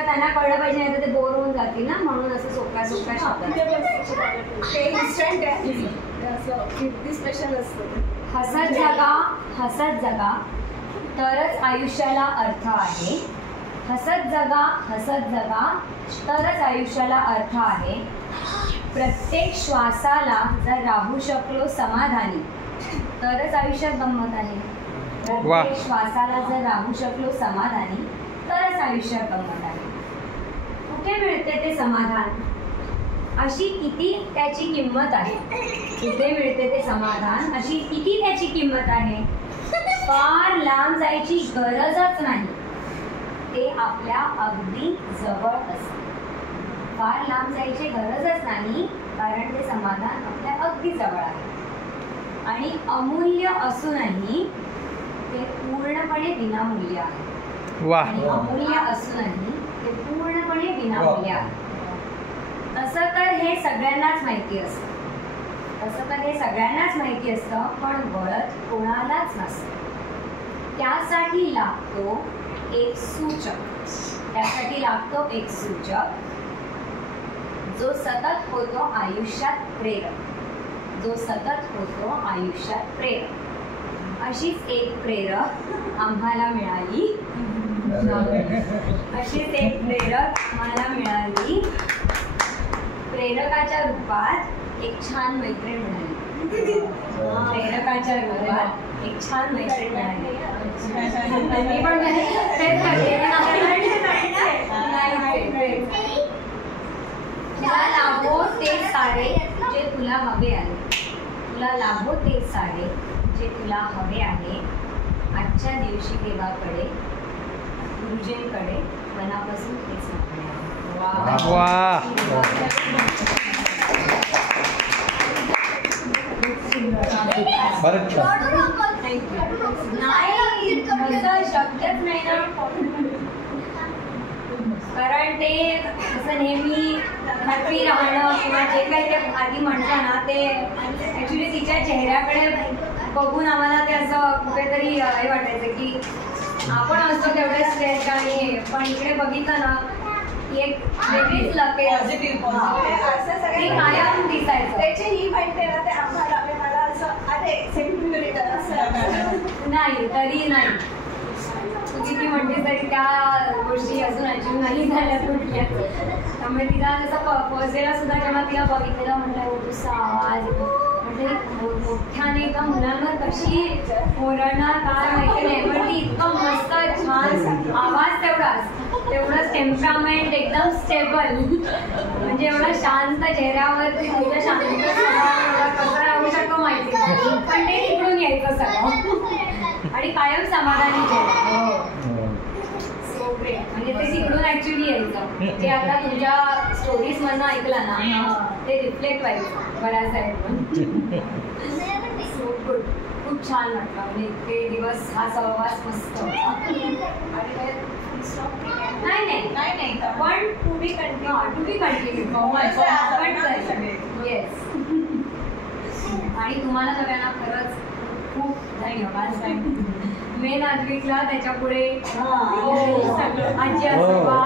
का त्यांना कळलं पाहिजे, नाही तर ते बोर होऊन जातील ना, म्हणून असं सोप्या सोप्या शब्दात. ते इन्स्टंट आहे असं किती स्पेशल असतं. हसत जगा, हसत जगा तरच आयुष्याला अर्थ आहे. हसत जगा, हसत जगा तरच आयुष्याला अर्थ आहे. प्रत्येक श्वासाला जर राहू शकलो समाधानी तरच आयुष्यात गंमत आहे. प्रत्येक श्वासाला जर राहू शकलो समाधानी तरच आयुष्यात गंमत आहे. कुठे मिळते ते समाधान, अशी किती त्याची किंमत आहे. कुठे मिळते ते समाधान, अशी किती त्याची किंमत आहे. फार लांब जायची गरजच नाही, ते आपल्या अगदी जवळ असते. फार लांब जायची गरजच नाही, कारण ते समाधान आपल्या अगदी जवळ आहे. आणि अमूल्य असूनही ते पूर्णपणे विनामूल्य आहे. आणि अमूल्य असूनही ते पूर्णपणे विनामूल्य आहे. तसं तर हे सगळ्यांनाच माहिती असतं. पण वळत कोणालाच नसतं. त्यासाठी लागतो एक सूचक, जो सतत होतो आयुष्यात प्रेरक. अशीच एक प्रेरक आम्हाला मिळाली. प्रेरकाच्या रूपात एक छान मैत्रीण मिळाली. मी पण तुला लाभो ते सारे जे तुला हवे आहे. आजच्या दिवशी देवाकडे, गुरुजींकडे मनापासून तेच मागणे आहे. शक्यच नाही ना, कारण ते असं नेहमी हॅपी राहणं किंवा जे काही ते आधी म्हणतं ना, ते ऍक्च्युली तिच्या चेहऱ्याकडे बघून आम्हाला ते असं कुठेतरी हे वाटायचं की आपण असतो तेवढे स्ट्रेस आणि, पण इकडे बघितलं ना एक वेगळीच लके असं कायम दिसायचं. त्याची ही म्हणते ना, ते आम्हाला मला असं अरे नाही, तरी नाही तू किती म्हणते तरी त्या गोष्टी अजून अचीव नाही झाल्या कुठल्या. त्यामुळे तिला जसं फर्स्ट डेला सुद्धा जेव्हा तिला बघितलेलं म्हटलं तुझा आवाज म्हणजे मोठ्याने एका मुलांवर कशी ओरडणार काय माहिती नाही, पण ती इतकं मस्त छान आवाज, तेवढंच टेम्परामेंट एकदम स्टेबल, म्हणजे एवढं शांत चेहऱ्यावरती तुझ्या शांत कसं राहू शकतो माहिती नाही, पण ते तिकडून यायचं सगळं आणि कायम समाधानी चेहरा. सो ग्रेट, म्हणजे ते तिकडून ऍक्च्युली यायचं, जे आता तुझ्या स्टोरीज मधनं ऐकलं ना ते रिफ्लेक्ट व्हायचं बऱ्याच साईडवर. सो गुड, खूप छान वाटलं, म्हणजे इतके दिवस हा सहवास मस्त. नाही पण टू बी कंटिन्यू येस. आणि तुम्हाला सगळ्यांना खरंच खूप धन्यवाद. मेन आद्विकला, त्याच्या पुढे आजी आजोबा